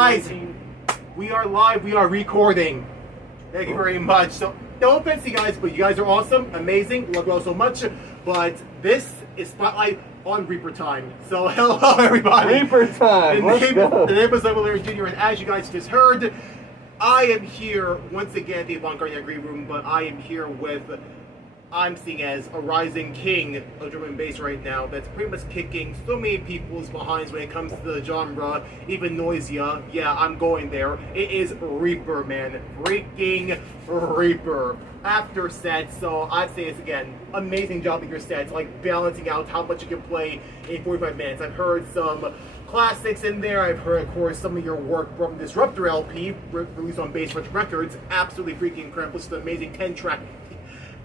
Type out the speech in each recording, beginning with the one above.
Guys, we are live, we are recording. Thank you very much. So, no offense to you guys, but you guys are awesome, amazing, love you all so much. But this is Spotlight on Reaper time. So, hello everybody. Reaper time, let's go. The name is Larry Jr., and as you guys just heard, I am here once again at the Avant-Garde Green Room, but I am here with, I'm seeing as a rising king of drum and bass right now that's pretty much kicking so many people's behinds when it comes to the genre, even noisier. Yeah, I'm going there. It is Reaper, man. Freaking Reaper. After sets, so I'd say it's again, amazing job with your sets, like balancing out how much you can play in 45 minutes. I've heard some classics in there. I've heard, of course, some of your work from Disruptor LP, released on Bass Rush Records. Absolutely freaking incredible. It's an amazing 10-track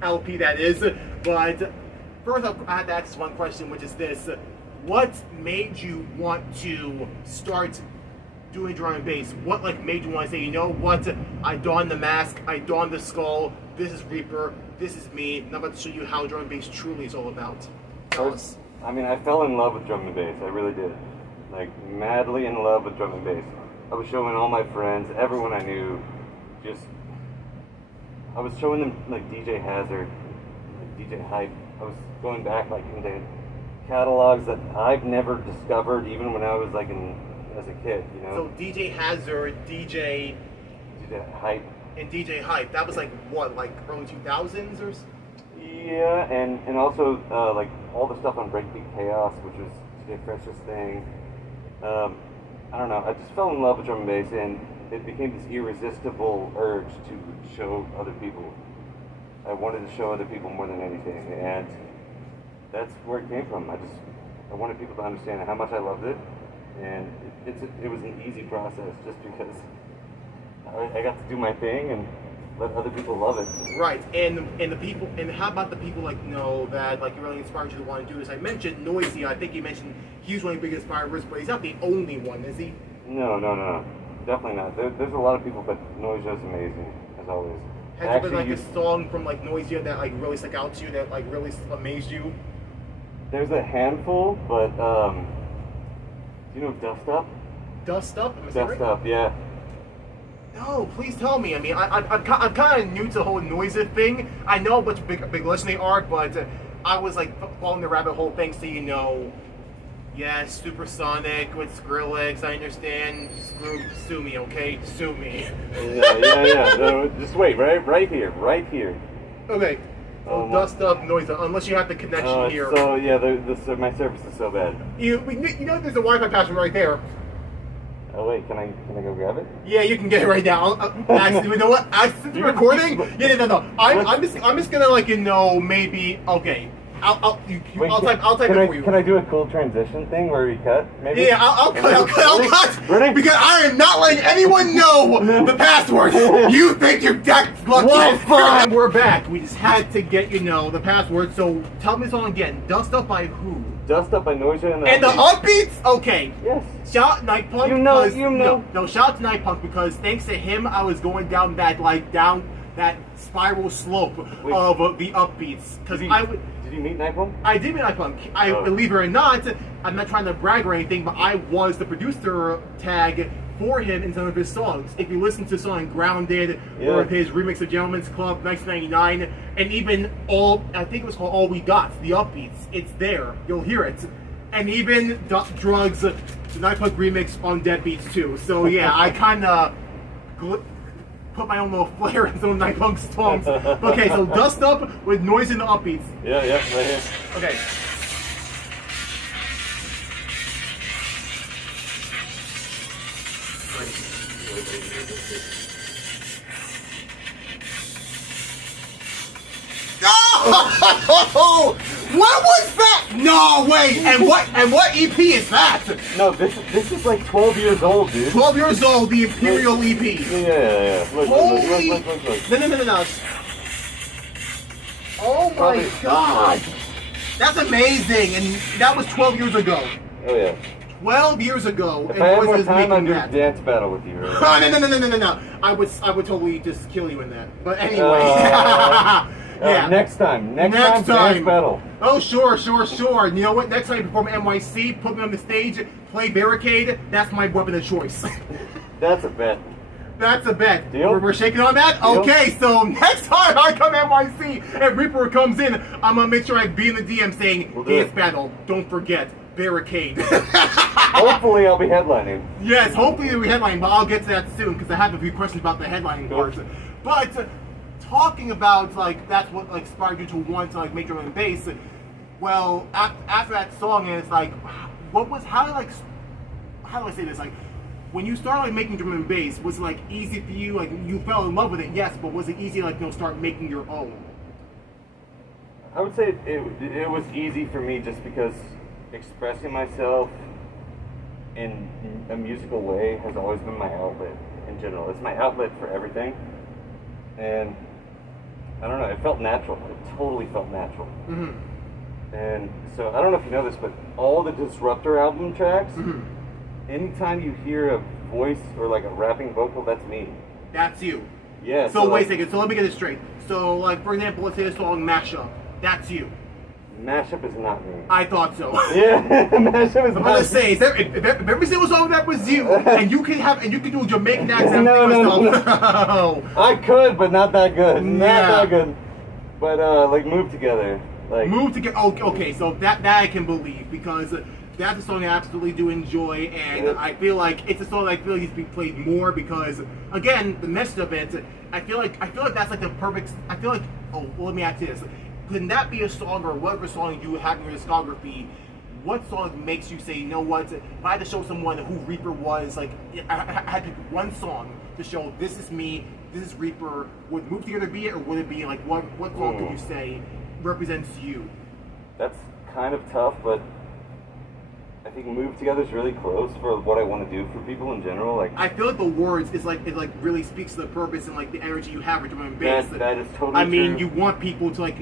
LP that is. But first up, I had to ask one question, which is this: what made you want to start doing drum and bass? What made you want to say, you know what, I donned the mask, I donned the skull, this is Reaper, this is me, and I'm about to show you how drum and bass truly is all about? I mean, I fell in love with drum and bass, I really did. Like, madly in love with drum and bass. I was showing all my friends, everyone I knew, I was showing them like DJ Hazard, like DJ Hype. I was going back like into catalogs that I've never discovered even when I was like as a kid, you know? So DJ Hazard, DJ Hype. And DJ Hype, that was like what, like early 2000s or so? Yeah, and also like all the stuff on Breakbeat Chaos, which was DJ Fresh's thing. I don't know, I just fell in love with drum and bass, and it became this irresistible urge to show other people. I wanted to show other people more than anything, and that's where it came from. I wanted people to understand how much I loved it, and it was an easy process just because I got to do my thing and let other people love it. Right, and the people, and how about the people like know that like really inspired you to want to do this? I mentioned Noisy. I think you mentioned he's one of the biggest inspirers, but he's not the only one, is he? No, definitely not. There's a lot of people, but Noisia is amazing as always. Has there been like a song from like Noisia that like really stuck out to you, that like really amazed you? There's a handful, but do you know Dust Up? Dust Up? Dust Up, yeah. No, please tell me. I mean, I'm kind of new to the whole Noisia thing. I know what big listener they are, but I was like following the rabbit hole thanks to, you know, yes, Supersonic with Skrillex. I understand. Sue me, okay? Sue me. Yeah. No, just wait, right here. Okay. So Dust Up, Noisia, unless you have the connection here. So yeah, my service is so bad. You know, there's a Wi-Fi password right there. Oh wait, can I go grab it? Yeah, you can get it right now. Actually, you know what? Since we're recording, no. I'm just gonna like, you know, maybe okay. I'll type it for you. Can I do a cool transition thing where we cut? Maybe. Yeah, I'll cut. Ready? Because I am not letting anyone know the password. You think you're that lucky? Well, fine. We're back. We just had to get, you know, the password. So tell me the song again. Dust Up by who? Dust Up by Noisia and the Upbeats? Okay. Yes. Shout out Night Punk. You know. No, shout out to Night Punk, because thanks to him, I was going down that spiral slope of the Upbeats. Because Did you meet Night Punk? I did meet Night Punk. Believe it or not, I'm not trying to brag or anything, but I was the producer tag for him in some of his songs. If you listen to the song Grounded, or his remix of Gentleman's Club 1999, and even I think it was called All We Got, the Upbeats, it's there. You'll hear it. And even Drugs, the Night Punk remix on Deadbeats too. So yeah, I kind of put my own little flair in some of Night Punk's songs. Okay, so Dust Up with Noise and the Upbeats. Yeah, right here. Okay. Oh, what was that? No, wait. And what EP is that? No, this is like 12 years old, dude. 12 years old, the Imperial EP. Yeah. Look. No. Oh my God. That's amazing. And that was 12 years ago. Oh yeah. 12 years ago. If I had more time, I'd do a dance battle with you. Right? No. I would totally just kill you in that. But anyway. Yeah. Next time, dance battle. Oh, sure. You know what? Next time I perform NYC, put me on the stage, play Barricade. That's my weapon of choice. That's a bet. That's a bet. Deal? We're shaking on that? Deal? Okay, so next time I come NYC and Reaper comes in, I'm going to make sure I be in the DM saying, We'll dance battle, don't forget, barricade. Hopefully I'll be headlining. Yes, hopefully we'll be headlining, but I'll get to that soon because I have a few questions about the headlining part. But talking about, like, that's what like, inspired you to want to, like, make drum and bass, well, after that song, it's like, how do I say this, like, when you started like making drum and bass, was it like easy for you? Like you fell in love with it, yes, but was it easy like start making your own? I would say it was easy for me just because expressing myself in a musical way has always been my outlet in general. It's my outlet for everything, and I don't know. It felt natural. It totally felt natural. Mm-hmm. And so I don't know if you know this, but all the Disruptor album tracks. Mm-hmm. Anytime you hear a voice or like a rapping vocal, that's me. That's you. Yeah. So wait a second. So let me get this straight. So like for example, let's say a song Mashup. That's you. Mashup is not me. I thought so. Yeah, Mashup is not me. I'm gonna say, if every single song that was you, and you can do a Jamaican accent. No. I could, but not that good. Not that good. But like Move Together. Like Move Together. Okay, so that I can believe because. That's a song I absolutely do enjoy, and I feel like it's a song I feel needs to be played more because, again, the message of it, I feel like that's like the perfect. I feel like let me ask you this: couldn't that be a song or whatever song you have in your discography? What song makes you say, you know what? If I had to show someone who Reaper was, like I had to pick one song to show this is me, this is Reaper. Would Move Together be it, or would it be like what song could you say represents you? That's kind of tough, but. I think Move Together is really close for what I want to do for people in general. Like I feel like the words is like it like really speaks to the purpose and like the energy you have with drum and bass. That is totally I mean, true. you want people to like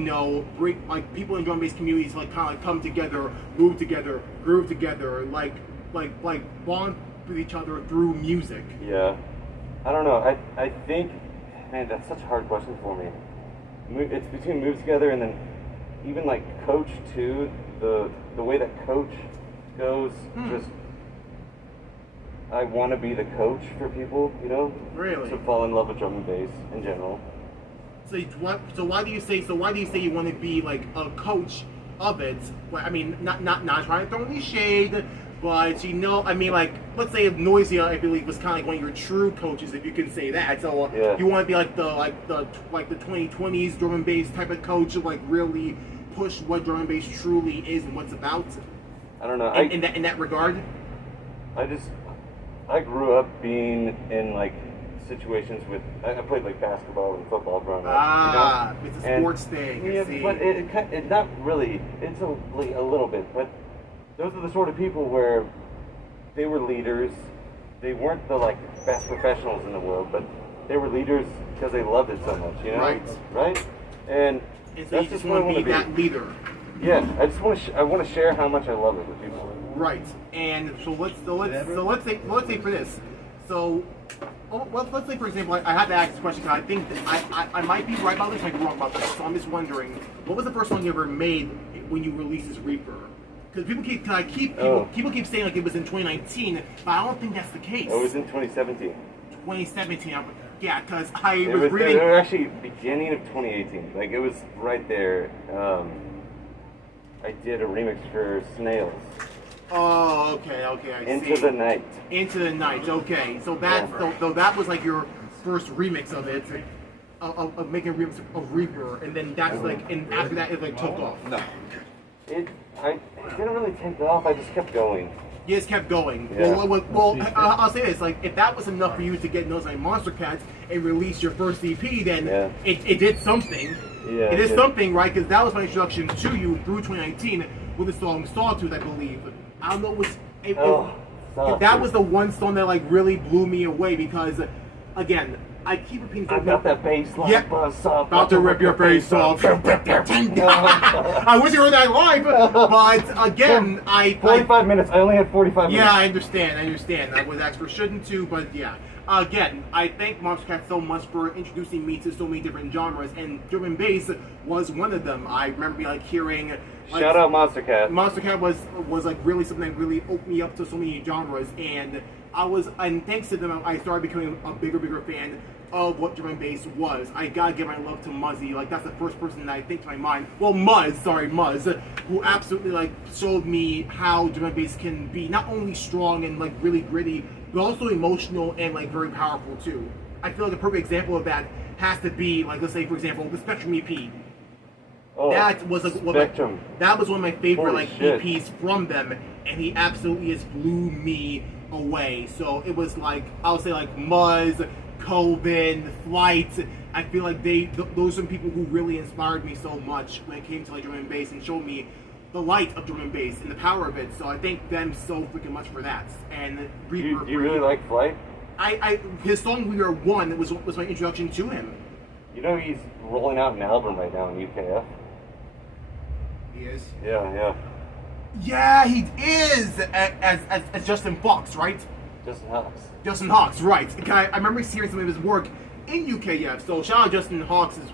like people in drum and bass communities to like kind of like come together, move together, groove together, like bond with each other through music. Yeah, I don't know. I think, man, that's such a hard question for me. It's between Move Together and then even like Coach too. The way that Coach goes, just I want to be the coach for people, you know, really to fall in love with drum and bass in general. So why do you say you want to be like a coach of it? Well, I mean, not trying to throw any shade, but I mean, like let's say Noisia, I believe, was kind of like one of your true coaches, if you can say that. So you want to be like the 2020s drum and bass type of coach, like really push what drum and bass truly is and what's about. I don't know. In that regard, I grew up being in like situations with. I played like basketball and football growing up. It's a sports thing. Yeah, but it not really. It's a little bit, but those are the sort of people where they were leaders. They weren't the like best professionals in the world, but they were leaders because they loved it so much. You know, right? And so that's you just what I want to be. That leader. Yeah, I just want to. I want to share how much I love it with people. Right, and so let's say for this. So let's say for example, I had to ask this question because I think I might be right about this, I might be wrong about this. So I'm just wondering, what was the first song you ever made when you released this Reaper? Because people keep saying like it was in 2019, but I don't think that's the case. It was in 2017. 2017. Yeah, because it was actually beginning of 2018. Like it was right there. I did a remix for Snails. Oh, okay, I see. Into the Night. Into the Night, okay. So that was like your first remix of it, of making a remix of Reaper, and then that's like, and after that it like took off. No. It didn't really take off, I just kept going. You just kept going. Yeah. Well, I'll say this, like, if that was enough for you to get noticed like Monstercat and release your first EP, then it did something. Yeah, it did something, right? Because that was my introduction to you through 2019 with the song Sawtooth, I believe. I don't know if that was the one song that like really blew me away because, again, I keep repeating. I got that bass line. Yep. About to rip your face off. I wish you heard that live, but again, 45 minutes. I only had 45 minutes. Yeah, I understand. I was asked for shouldn't to, but yeah. Again, I thank Monstercat so much for introducing me to so many different genres, and drum and bass was one of them. I remember like hearing. Like, shout out Monstercat. Monstercat was like really something that really opened me up to so many genres, and and thanks to them, I started becoming a bigger fan of what drum and bass was. I gotta give my love to Muzzy. Like, that's the first person that I think to my mind. Well, Muzz, who absolutely like showed me how drum and bass can be not only strong and like really gritty, but also emotional and like very powerful too. I feel like a perfect example of that has to be like, let's say for example, the Spectrum EP. Oh, That was like that was one of my favorite like shit. EPs from them, and he absolutely just blew me away. So it was like, I would say like Muzz, Coven, FLITE. I feel like those are some people who really inspired me so much when it came to like drum and bass and showed me the light of drum and bass and the power of it. So I thank them so freaking much for that. And Do you really like FLITE? His song "We Are One" was my introduction to him. You know he's rolling out an album right now in UKF. He is. Yeah. Yeah, he is as Justin Fox, right? Justin Hawks, right. I remember hearing some of his work in UKF, so shout out Justin Hawks as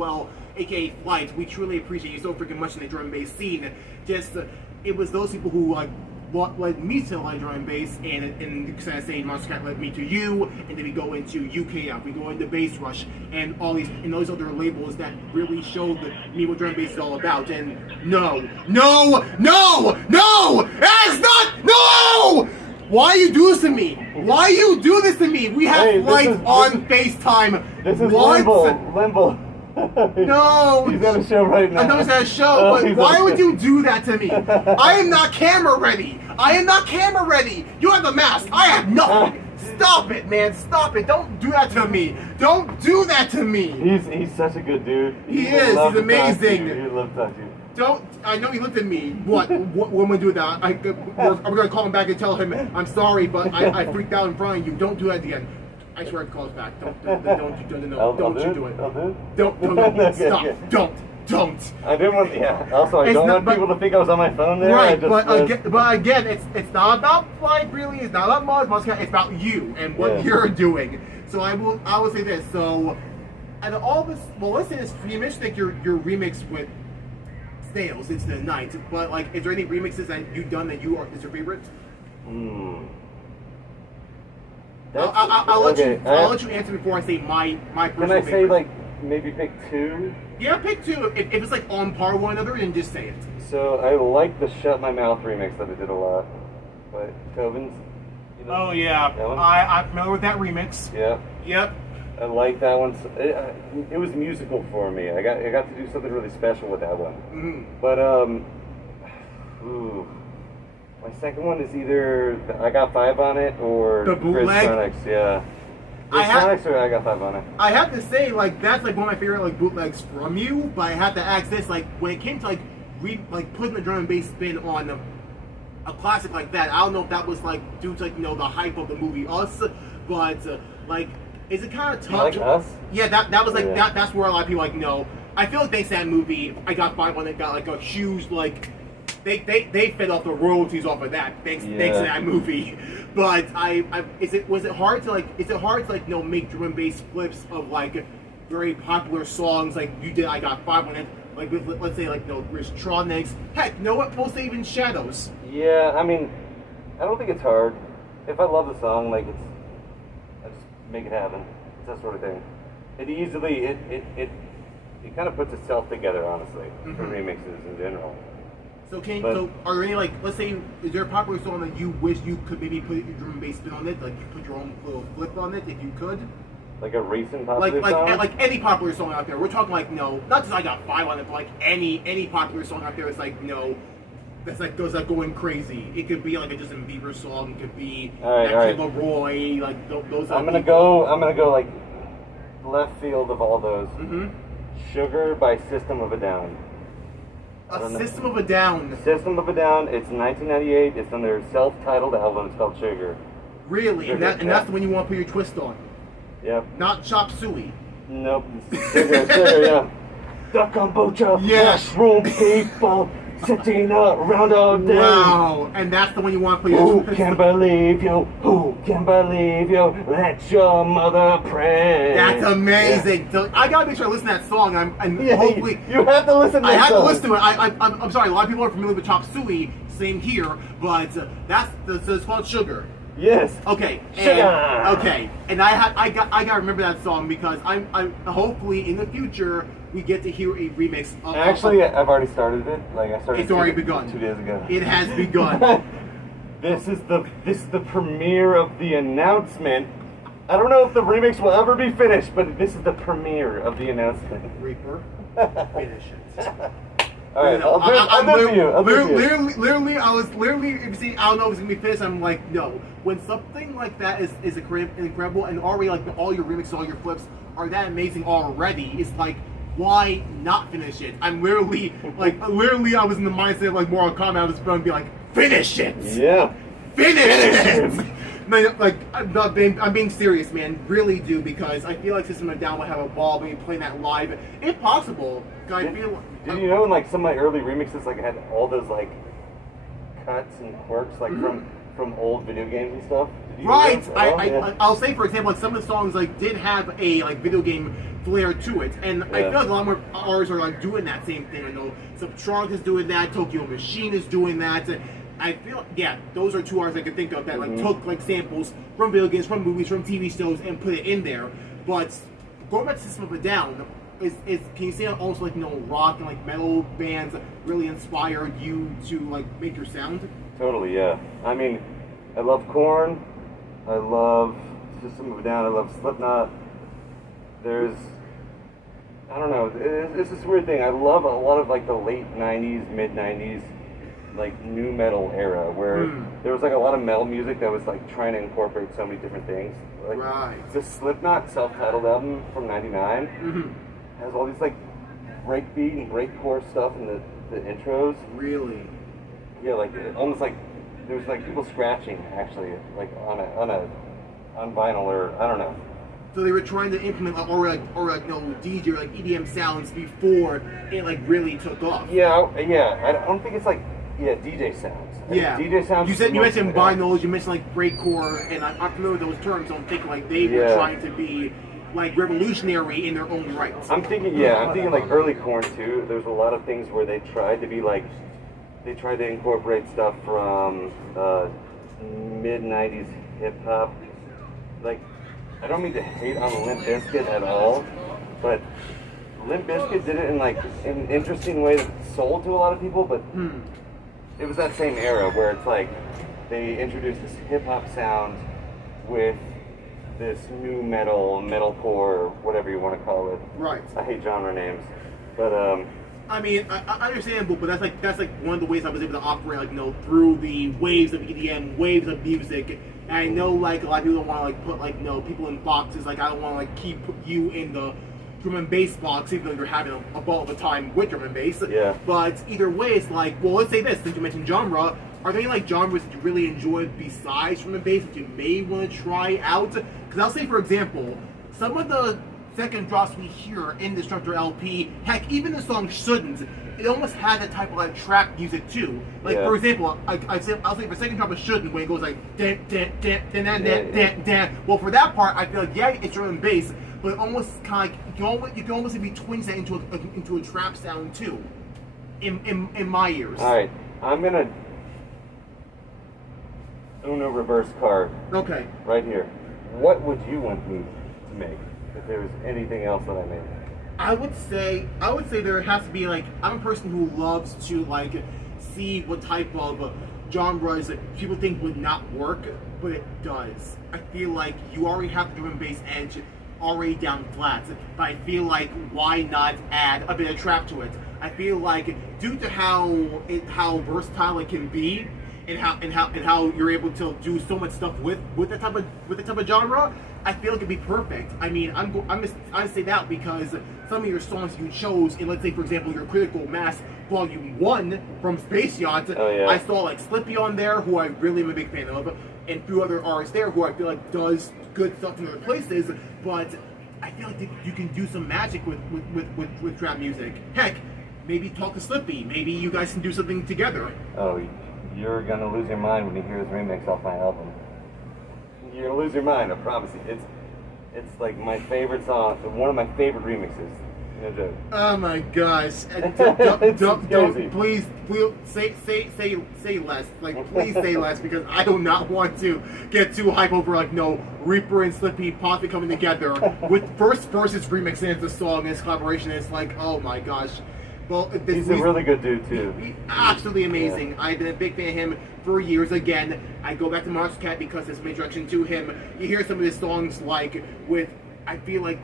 well, aka FLITE. We truly appreciate you so freaking much in the drum and bass scene. It was those people who like what led me to like drum and bass, and say Monstercat led me to you, and then we go into UKF, we go into Bass Rush, and all these and those other labels that really showed me what drum and bass is all about. And no, that's not no. Why you do this to me? Why you do this to me? We have FLITE on FaceTime. This is what? Limbo. No! He's at a show right now. I know he's at a show, but why would you do that to me? I am not camera ready. You have the mask. I have nothing. Stop it, man. Stop it. Don't do that to me. Don't do that to me. He's such a good dude. He is. He's amazing. He loves to talk to you. I know he looked at me. What when we do that? Are we going to call him back and tell him, I'm sorry, but I freaked out in front of you. Don't do that again. I swear to call us back. Don't you do it. Don't. Stop. Don't. I didn't want. Yeah. Also, I don't want people to think I was on my phone there. Right, but again, it's not about FLITE really. It's not about Monstercat. It's about you and what you're doing. So I will say this. So, out of all this, well, let's say this. You mentioned like your remix with Snails into the night, but like, is there any remixes that you've done that is your favorite? I'll let you answer before I say my personal Can I say favorite. like maybe pick two? Yeah, pick two. If it's like on par with one another, then just say it. So I like the Shut My Mouth remix that I did a lot, but Coven's. You know, Oh yeah, that one? I'm familiar with that remix. Yeah. Yep. I like that one. It was musical for me. I got to do something really special with that one. But my second one is either I Got 5 on it or The bootleg? Sonics. Yeah. Sonics or I Got 5 on it. I have to say, like, that's like one of my favorite like bootlegs from you. But I have to ask this, like, when it came to like putting the drum and bass spin on a classic like that, I don't know if that was like due to like the hype of the movie Us, but like, is it kind of tough? Like Us? Yeah, that was like that's where a lot of people like no. I feel like thanks to that movie, I Got 5 on it got like a huge like. They fed off the royalties off of that thanks to that movie. But is it hard to make drum and bass flips of like very popular songs like you did I Got 5 on it, like with, let's say like Tronics, heck, we'll say even Shadows. Yeah, I mean, I don't think it's hard. If I love the song, like I just make it happen. It's that sort of thing. It kind of puts itself together, honestly, for remixes in general. So are there any like, let's say, is there a popular song that you wish you could maybe put your drum and bass spin on it, like you put your own little flip on it if you could? Like a recent popular song? Like any popular song out there. We're talking like not just I Got 5 on it, but like any popular song out there is like that's like goes like going crazy. It could be like a Justin Bieber song. It could be Leroy. Like those. I'm gonna go like left field of all those. Sugar by System of a Down. System of a Down. System of a Down. It's 1998. It's on their self-titled album. It's called Sugar. Really? Sugar, and that's the one you want to put your twist on? Yep. Not Chop Suey? Nope. Sugar, yeah. The kombucha mushroom people sitting around all day. Wow. And that's the one you want to put your twist on? Who can believe you? Let your mother pray. That's amazing. Yeah. So I gotta make sure I listen to that song. Hopefully you have to listen to it. I have to listen to it. I'm sorry. A lot of people are familiar with Chop Suey. same here, but it's called Sugar. Yes. Okay. Sugar. Okay. And I gotta remember that song because I'm hopefully in the future we get to hear a remix of. Actually, I've already started it. Like I started. It's already begun. 2 days ago. It has begun. This is the premiere of the announcement. I don't know if the remix will ever be finished, but this is the premiere of the announcement. Reaper, finish it. All right, I'll do it for you. Literally, I was literally, see, I don't know if it's gonna be finished. I'm like, no. When something like that is incredible, and already like all your remixes, all your flips are that amazing already, it's like, why not finish it? I'm literally like, I was in the mindset of like Mortal Kombat. I was going to be like, finish it. Yeah. Finish it. Man, like, I'm being serious, man. Really do, because I feel like System of a Down would have a ball being playing that live, if possible. Did you know in like some of my early remixes, like I had all those like cuts and quirks, like from old video games and stuff? Right. I'll say, for example, like some of the songs like did have a like video game flair to it, and I feel like a lot more artists are like doing that same thing. I know Subtronic is doing that, Tokyo Machine is doing that. I feel, those are two artists I could think of that like took like samples from video games, from movies, from TV shows, and put it in there. But going back to System of a Down, is can you say also like rock and like metal bands really inspired you to like make your sound? Totally, yeah. I mean, I love Korn, I love System of a Down, I love Slipknot. I don't know, it's this weird thing. I love a lot of like the late 90s, mid 90s, like new metal era where there was like a lot of metal music that was like trying to incorporate so many different things. Like the Slipknot self-titled album from '99 has all these like breakbeat and breakcore stuff in the intros. Really? Yeah, like almost like there's like people scratching actually, like on vinyl or I don't know. So they were trying to implement DJ or like EDM sounds before it like really took off. Yeah. I don't think it's like DJ sounds. DJ sounds. You mentioned vinyls. You mentioned like breakcore, and I'm familiar with those terms. So I'm thinking like they were trying to be like revolutionary in their own right. I'm thinking like early Korn too. There's a lot of things where they tried to be like, they tried to incorporate stuff from mid '90s hip hop. Like, I don't mean to hate on Limp Bizkit at all, but Limp Bizkit did it in like an interesting way that sold to a lot of people. But it was that same era where it's like they introduced this hip hop sound with this new metalcore, whatever you want to call it. Right. I hate genre names, but I mean, I understand, but that's like one of the ways I was able to operate, like through the waves of EDM, waves of music. And I know like a lot of people don't want to like put like people in boxes. Like I don't want to like keep you in the drum and bass box, even though you're having a ball of a time with drum and bass. Yeah. But either way, it's like, well, let's say this, since you mentioned genre, are there any like genres that you really enjoy besides drum and bass that you may want to try out? Because I'll say, for example, some of the second drops we hear in the Structure LP, heck, even the song Shouldn't, it almost had that type of like trap music too. Like for example, I'll say for second drop of Shouldn't, when it goes like dan dan dan dan dan dan dan dan. Well, for that part, I feel like it's drum and bass, but almost kind of like you can almost be twins that into a trap sound too. In my ears. All right, I'm gonna Uno reverse card. Okay. Right here. What would you want me to make if there was anything else that I made? I would say there has to be like, I'm a person who loves to like see what type of genres that people think would not work, but it does. I feel like you already have the drum and bass edge already down flat, but I feel like why not add a bit of trap to it? I feel like due to how versatile it can be, and how you're able to do so much stuff with the type of genre, I feel like it'd be perfect. I mean, I say that because some of your songs you chose in, let's say for example, your Critical Mass Volume 1 from Space Yacht. I saw like Slippy on there, who I really am a big fan of, and a few other artists there who I feel like does good stuff in other places. But I feel like you can do some magic with trap music. Heck, maybe talk to Slippy. Maybe you guys can do something together. Oh, you're gonna lose your mind when you hear his remix off my album. You're gonna lose your mind, I promise you. It's like my favorite song, one of my favorite remixes. No joke. Oh my gosh! Don't please say less. Like please say less because I do not want to get too hype over like no Reaper and Slippy possibly coming together with first versus remix and the song and his collaboration. It's like oh my gosh. Well, he's a really good dude too. He's absolutely amazing. Yeah. I've been a big fan of him for years. Again, I go back to Monstercat because it's my introduction to him. You hear some of his songs like with. I feel like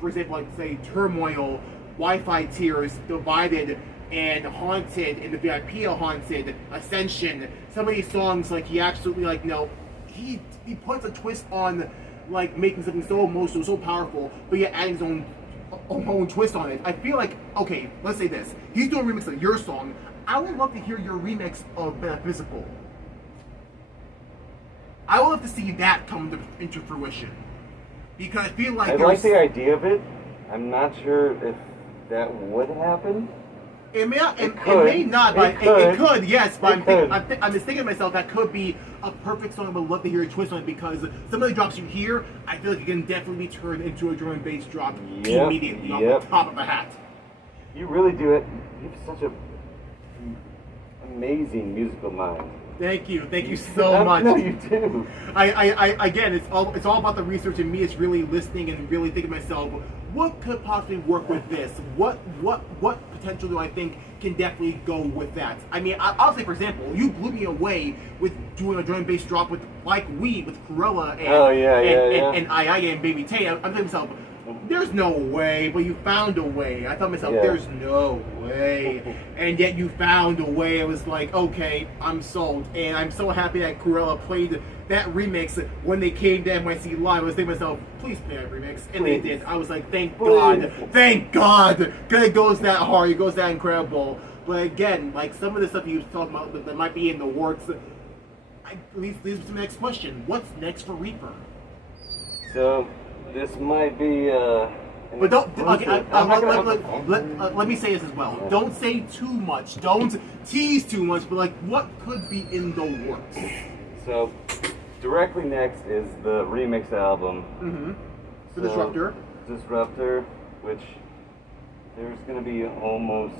for example, like say Turmoil, Wi-Fi Tears, Divided, and Haunted, and the VIP of Haunted, Ascension. Some of these songs, like he absolutely like he puts a twist on like making something so emotional, so powerful, but yet adding his own twist on it. I feel like okay, let's say this: he's doing a remix of your song. I would love to hear your remix of Metaphysical. I would love to see that come into fruition. Because I feel like I like the idea of it. I'm not sure if that would happen. It may not, but it could, yes. But I'm just thinking to myself that could be a perfect song. I would love to hear a twist on it because some of the drops you hear, I feel like it can definitely be turned into a drum and bass drop immediately off the top of a hat. You really do it. You have such a amazing musical mind. Thank you so much. No, you do. I again, it's all about the research, and me is really listening and really thinking to myself, what could possibly work with this? What potential do I think can definitely go with that? I mean, I'll say for example, you blew me away with doing a drum and bass drop with with Cruella and II and Baby Tay. I'm thinking to myself, there's no way, but you found a way. I thought to myself, there's no way. And yet you found a way. It was like, okay, I'm sold. And I'm so happy that Cruella played that remix when they came to NYC Live. I was thinking to myself, please play that remix. And they did. I was like, thank God. Thank God. Because it goes that hard. It goes that incredible. But again, like some of the stuff you was talking about that might be in the works, leads to the next question. What's next for Reaper? So... this might be but don't okay, let me say this as well. Don't say too much. Don't tease too much, but like what could be in the works? So directly next is the remix album. Mm-hmm. So, Disruptor, which there's gonna be almost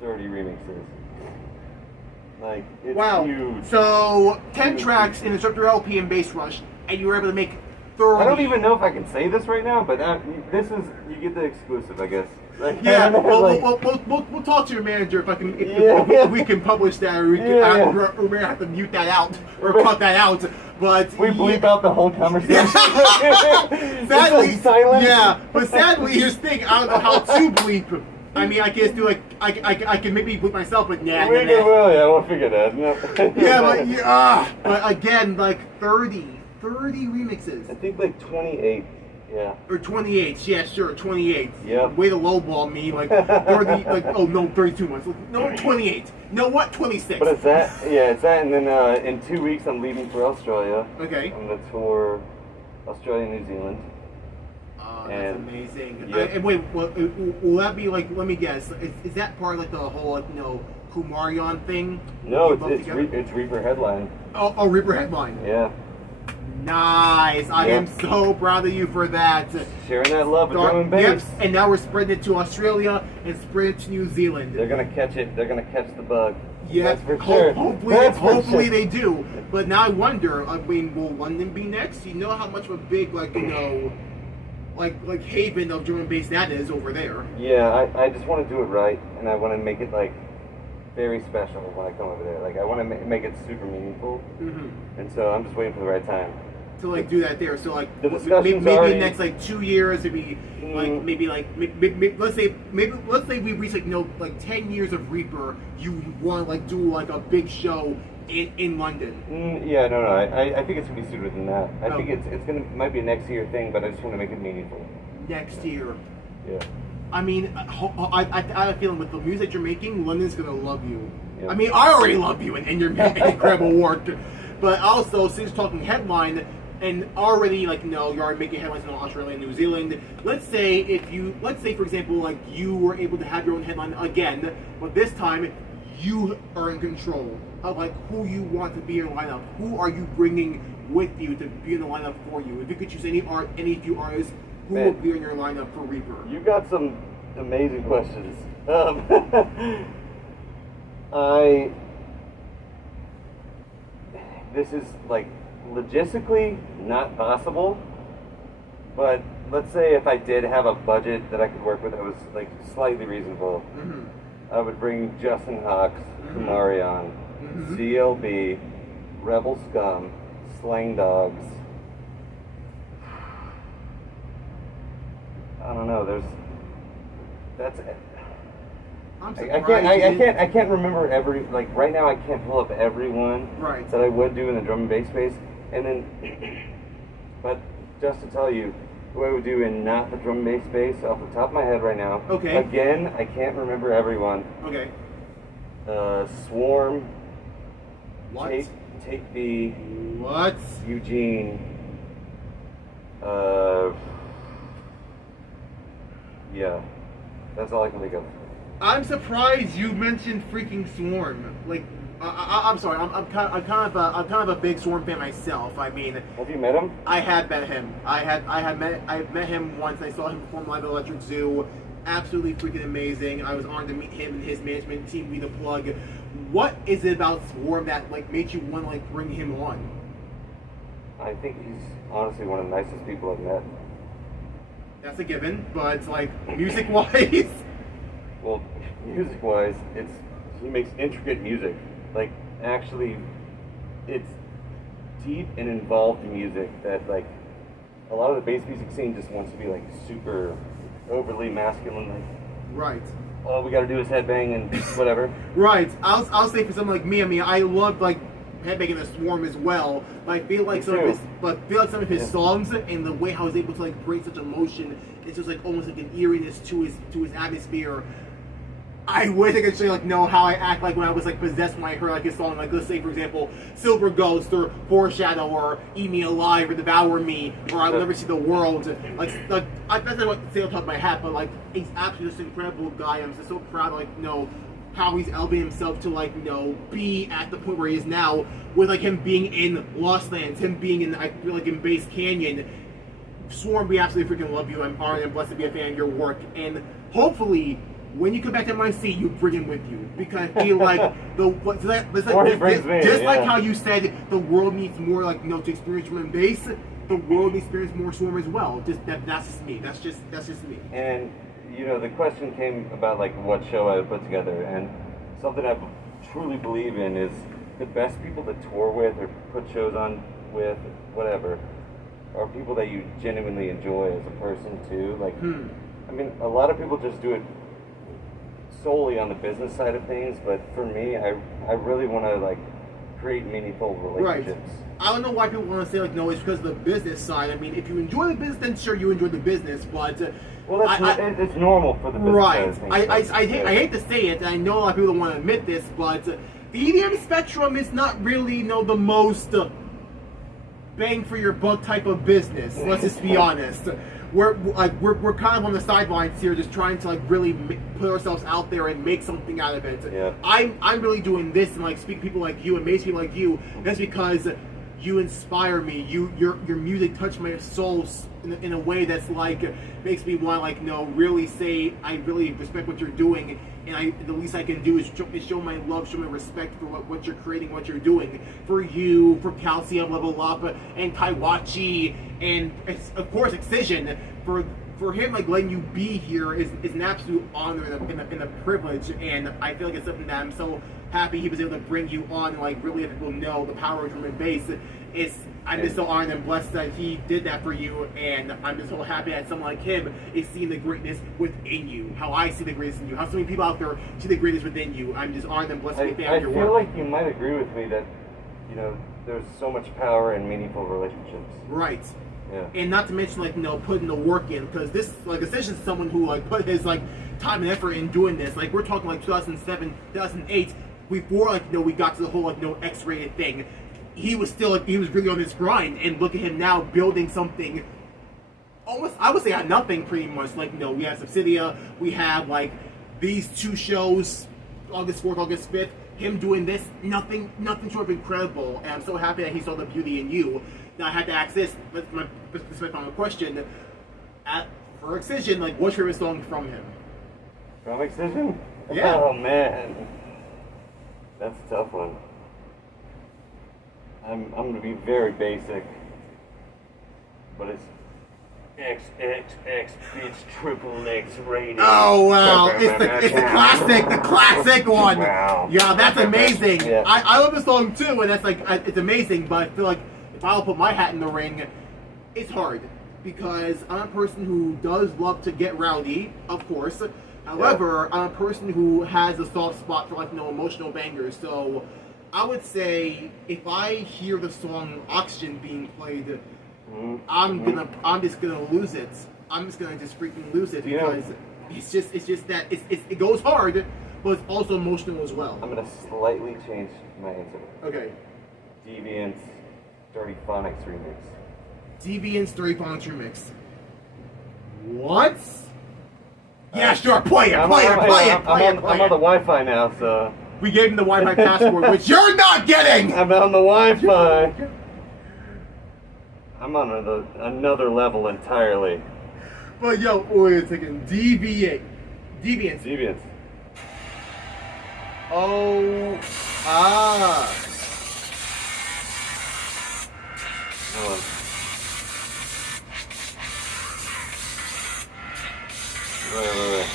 30 remixes. Like it's huge. So 10 tracks in the Disruptor LP and Bass Rush, and you were able to make 30. I don't even know if I can say this right now, but this is you get the exclusive, I guess. Like, yeah, we'll talk to your manager if we can publish that, or we're gonna have to mute that out or cut that out. But we bleep out the whole conversation. Sadly, but sadly, here's the thing: I don't know how to bleep. I mean, I can just do like I can maybe bleep myself, but we'll figure that. No. But again, like 30 remixes. I think like 28. Yeah. Or 28. Yeah, sure, 28. Yeah. Way to lowball me, like 30. Like 32 months. No, 28. No, what? 26. But it's that. Yeah, it's that. And then in 2 weeks, I'm leaving for Australia. Okay. I'm gonna tour Australia and New Zealand. That's amazing. Yep. And wait, will that be like? Let me guess. Is that part of like the whole Kumarion thing? No, it's Reaper headline. Oh, Reaper headline. Yeah. Nice. I am so proud of you for that. Sharing that love with drum and bass. Yep. And now we're spreading it to Australia and spreading it to New Zealand. They're gonna catch it. They're gonna catch the bug. Yeah, that's for sure. Hopefully they do. But now I wonder. I mean, will London be next? You know how much of a big like haven of drum and bass that is over there. Yeah, I just want to do it right, and I want to make it like very special when I come over there. Like I want to make it super meaningful, and so I'm just waiting for the right time to like do that there. So like maybe in the next like 2 years, it'd be maybe let's say we reach like 10 years of Reaper. You want to like do like a big show in London. Yeah, no, I think it's gonna be sooner than that. I think it's might be a next year thing, but I just want to make it meaningful. Next year. Yeah. I mean, I have a feeling with the music you're making, London's gonna love you. Yeah. I mean, I already love you, and you're making incredible work. But also, since talking headline, and already you're already making headlines in Australia and New Zealand. Let's say for example, like you were able to have your own headline again, but this time you are in control of like who you want to be in your lineup. Who are you bringing with you to be in the lineup for you? If you could choose any few artists, who will be in your lineup for Reaper? You got some amazing questions. This is like logistically not possible, but let's say if I did have a budget that I could work with that was like slightly reasonable, I would bring Justin Hawks, Kumarion, CLB, Rebel Scum, Slang Dogs. I don't know. That's. I'm I can't remember every, like right now I can't pull up everyone that I would do in the drum and bass space, and then, but just to tell you, who I would do in not the drum and bass space off the top of my head right now. Okay. Again, I can't remember everyone. Okay. Swarm. What? Take B. What? Eugene. Yeah, that's all I can think of. I'm surprised you mentioned freaking Swarm. Like, I'm sorry. I'm kind of a big Swarm fan myself. I mean, have you met him? I had met him. I met him once. I saw him perform live at Electric Zoo. Absolutely freaking amazing. I was honored to meet him and his management team. Be the plug. What is it about Swarm that like made you want to like bring him on? I think he's honestly one of the nicest people I've met. That's a given, but like music-wise. Well, music-wise, he makes intricate music. Like, actually, it's deep and involved music that, like, a lot of the bass music scene just wants to be, like, super overly masculine. Like, right. All we gotta do is headbang and whatever. Right. I'll say for someone like me, I mean, I love, like, headbanging the Swarm as well, but I feel like some of his songs and the way how he's able to, like, bring such emotion, it's just, like, almost like an eeriness to his atmosphere. I wish I could show you, like, know how I act like when I was, like, possessed when I heard, like, his song, like, let's say, for example, Silver Ghost, or Foreshadow, or Eat Me Alive, or Devour Me, or I Will Never See the World. Like that's not what to say on top of my hat, but, like, he's absolutely just an incredible guy. I'm just so proud, like, you know, how he's elevating himself to, like, you know, be at the point where he is now, with, like, him being in Lost Lands, him being in, I feel like, in Base Canyon. Swarm, we absolutely freaking love you. I'm honored and blessed to be a fan of your work, and hopefully, when you come back to NYC, you bring him with you, because I feel like like how you said the world needs more, like, you know, to experience drum and bass. The world needs to experience more Swarm as well. That's just me. That's just me. And you know, the question came about like what show I would put together, and something I truly believe in is the best people to tour with or put shows on with, whatever, are people that you genuinely enjoy as a person too. Like, I mean, a lot of people just do it solely on the business side of things, but for me, I really want to like create meaningful relationships. Right. I don't know why people want to say like no, it's because of the business side. I mean, if you enjoy the business, then sure you enjoy the business, but well, it's normal for the business side of things. I hate to say it, and I know a lot of people don't want to admit this, but the EDM spectrum is not really, you know, the most bang for your buck type of business. Let's just be honest. We're kind of on the sidelines here, just trying to like really put ourselves out there and make something out of it. Yeah. I'm really doing this and like speak to people like you and basically like you. That's because you inspire me. Your music touched my soul in a way that's like makes me want to like, you know, really say I really respect what you're doing, and the least I can do is show my love, show my respect for what you're creating, what you're doing. For you, for Calcium, Level Up, and Kaiwachi, and of course Excision. For him, like letting you be here is an absolute honor and a privilege, and I feel like it's something that I'm so happy he was able to bring you on and like really let people know the power of drum and bass. I'm just so honored and blessed that he did that for you, and I'm just so happy that someone like him is seeing the greatness within you. How I see the greatness in you. How so many people out there see the greatness within you. I'm just honored and blessed to be a fan of your work. I feel like you might agree with me that, you know, there's so much power in meaningful relationships. Right. Yeah. And not to mention, like, you know, putting the work in, because this, like, Excision is someone who, like, put his, like, time and effort in doing this. Like, we're talking, like, 2007, 2008, before, like, you know, we got to the whole, like, you know, X-rated thing. He was still, like, he was really on his grind, and look at him now building something almost, I would say, at nothing, pretty much. Like, you know, we have Subsidia, we have, like, these two shows, August 4th, August 5th, him doing this, nothing short of incredible, and I'm so happy that he saw the beauty in you. Now I had to ask this, that's my final question. For Excision, like, what's your favorite song from him? From Excision? Yeah. Oh man, that's a tough one. I'm gonna be very basic, but it's XXX, it's triple X rated. Oh wow, it's the classic one. Wow. Yeah, that's amazing. Yeah. I love the song too, and that's like it's amazing. But I feel like if I'll put my hat in the ring, it's hard because I'm a person who does love to get rowdy, of course. However, I'm a person who has a soft spot for emotional bangers. So I would say if I hear the song Oxygen being played, I'm just gonna lose it. I'm just gonna freaking lose it because it's just that it goes hard, but it's also emotional as well. I'm gonna slightly change my answer. Okay. Deviant's Dirty Phonics remix. Deviant's Dirty Phonics remix. What? Yeah, sure. Play it. I'm on the Wi-Fi now, so we gave him the Wi-Fi password, which you're not getting. I'm on the Wi-Fi. I'm on another level entirely. But yo, wait a second. Deviants. Oh, Hold on. Wait.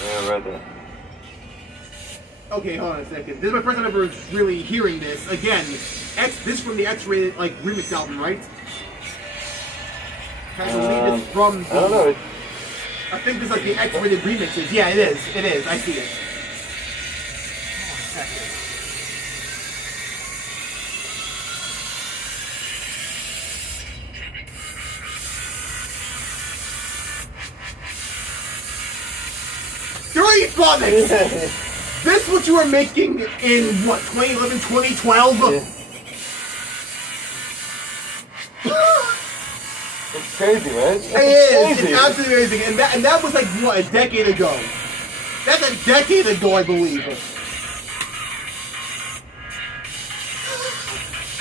Yeah, right there. Okay, hold on a second. This is my first time ever really hearing this. Again, this is from the X-rated remix album, right? I believe it's from the, I don't know. I think this is the X-rated remixes. Yeah, it is. It is. I see it. Hold on a second. Three Phonics! This what you were making in what, 2011, 2012? It's crazy, right? It is. It's absolutely amazing. And that was like what, a decade ago. That's a decade ago, I believe.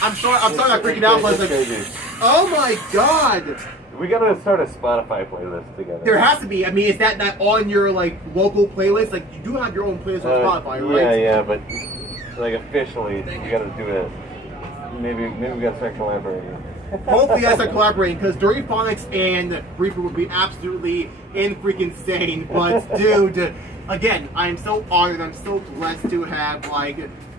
I'm sorry I'm freaking out, but it's like, oh my god! We gotta start a Spotify playlist together. There has to be. I mean, is that on your local playlist? Like, you do have your own playlist on Spotify, right? Yeah, but officially, we gotta do it. Maybe we gotta start collaborating. Hopefully, I start collaborating because Dirty Phonics and REAPER would be absolutely freaking insane. But dude, again, I'm so honored. I'm so blessed to have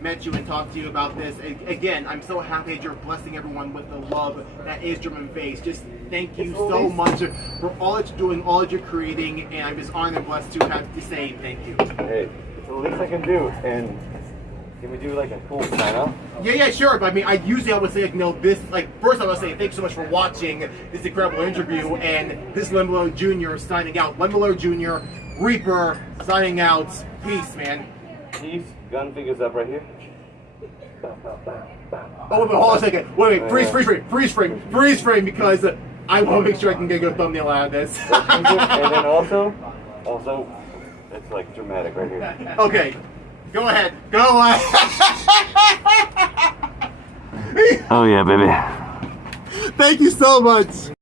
met you and talked to you about this. Again, I'm so happy that you're blessing everyone with the love that is drum and bass. Just thank you so much for all that you're doing, all that you're creating, and I'm just honored and blessed to have to say thank you. Hey, it's the least I can do. And can we do a cool sign off? Yeah, sure. But I mean, I would say first I would say thanks so much for watching this incredible interview, and this is Lemolo Jr. signing out. Lemolo Jr., REAPER signing out. Peace, man. Peace. Gun fingers up right here. Oh, wait, hold on a second. Wait, freeze frame, because I want to make sure I can get a good thumbnail out of this. And then also, it's dramatic right here. Okay, go ahead. Oh yeah, baby. Thank you so much.